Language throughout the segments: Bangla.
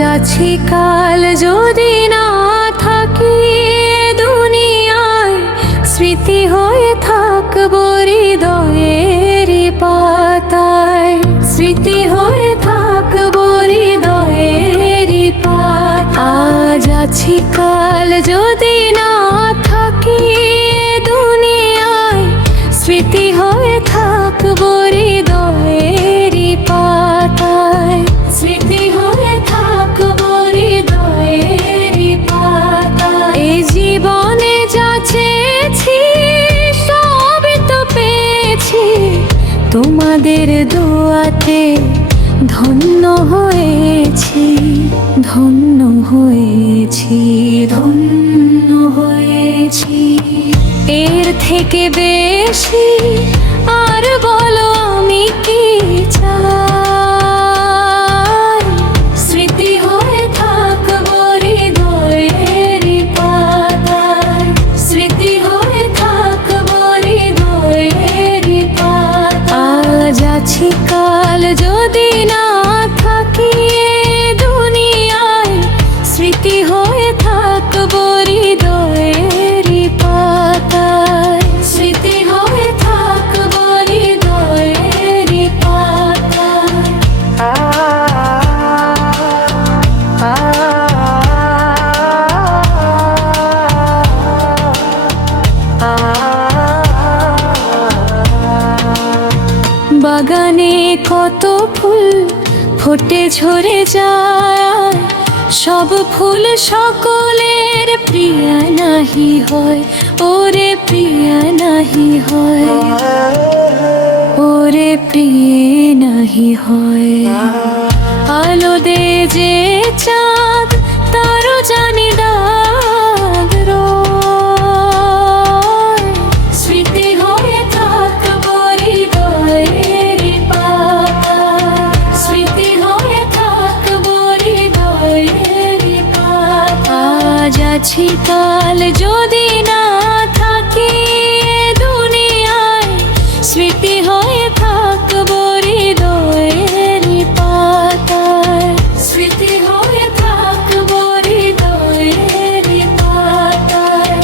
আছি কাল যদি না থাকি দুনিয়ায়, স্মৃতি হয়ে থাকবো হৃদয়ের পাতায়, স্মৃতি হয়ে থাকবো হৃদয়ের পাতায়। আজ আছি কাল যদি না থাকি দুনিয়ায়, স্মৃতি হয়ে থাকবো হৃদয়ের পাতায়, স্মৃতি হয়ে থাকবো হৃদয়ের পাতায়। এই জীবনে যা চেয়েছি সবই তো পেয়েছি, তোমাদের দোয়াতে ধন্য হয়েছি, ধন্য হয়েছি, ধন্য হয়েছি। এর থেকে বেশি আর বলো আমি কি চাই, স্মৃতি হয়ে থাকবো হৃদয়ের পাতায়, স্মৃতি হয়ে থাকবো হৃদয়ের পাতায়। আজ আছি কাল যদি না থাকি দুনিয়ায়, স্মৃতি হয়ে থাকবো হৃদয়ের পাতায়, স্মৃতি হয়ে থাকবো হৃদয়ের পাতায়। বাগানে কত ফুল ফোটে ঝরে যায়, সব ফুল সকলের প্রিয়া নাহি হয়, ওরে প্রিয়া নাহি হয়, ওরে প্রিয়ে নাহি হয়। আলো দে যে চাঁদ তারও জানি ডাক রয়, স্মৃতি হয়ে থাকবো হৃদয়ের পাতায়, স্মৃতি হয়ে থাকবো হৃদয়ের পাতায়। আজ আছি কাল যদি না থাকি দুনিয়ায়, স্মৃতি হয়ে থাকবো হৃদয়ের পাতায়, স্মৃতি হয়ে থাকবো হৃদয়ের পাতায়।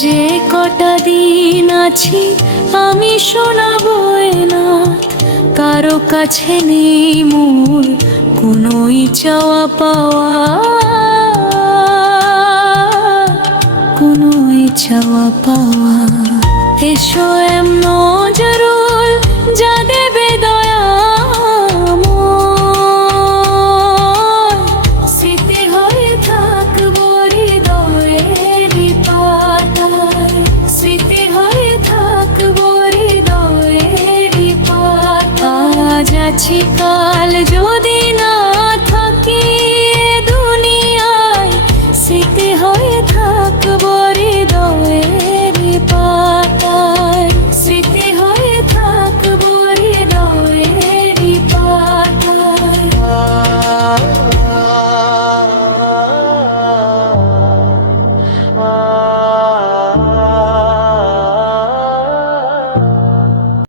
যে কটা দিন আছি আমি শোনাবো না, কারো কাছে নেই মোর কোনোই চাওয়া পাওয়া, কোনোই চাওয়া পাওয়া। এসো এম নজরুল যা দেবে দয়াময়, স্মৃতি হয়ে থাকবো হৃদয়ের পাতায়, স্মৃতি হয়ে থাকবো হৃদয়ের পাতায়। আজ আছি কাল যদি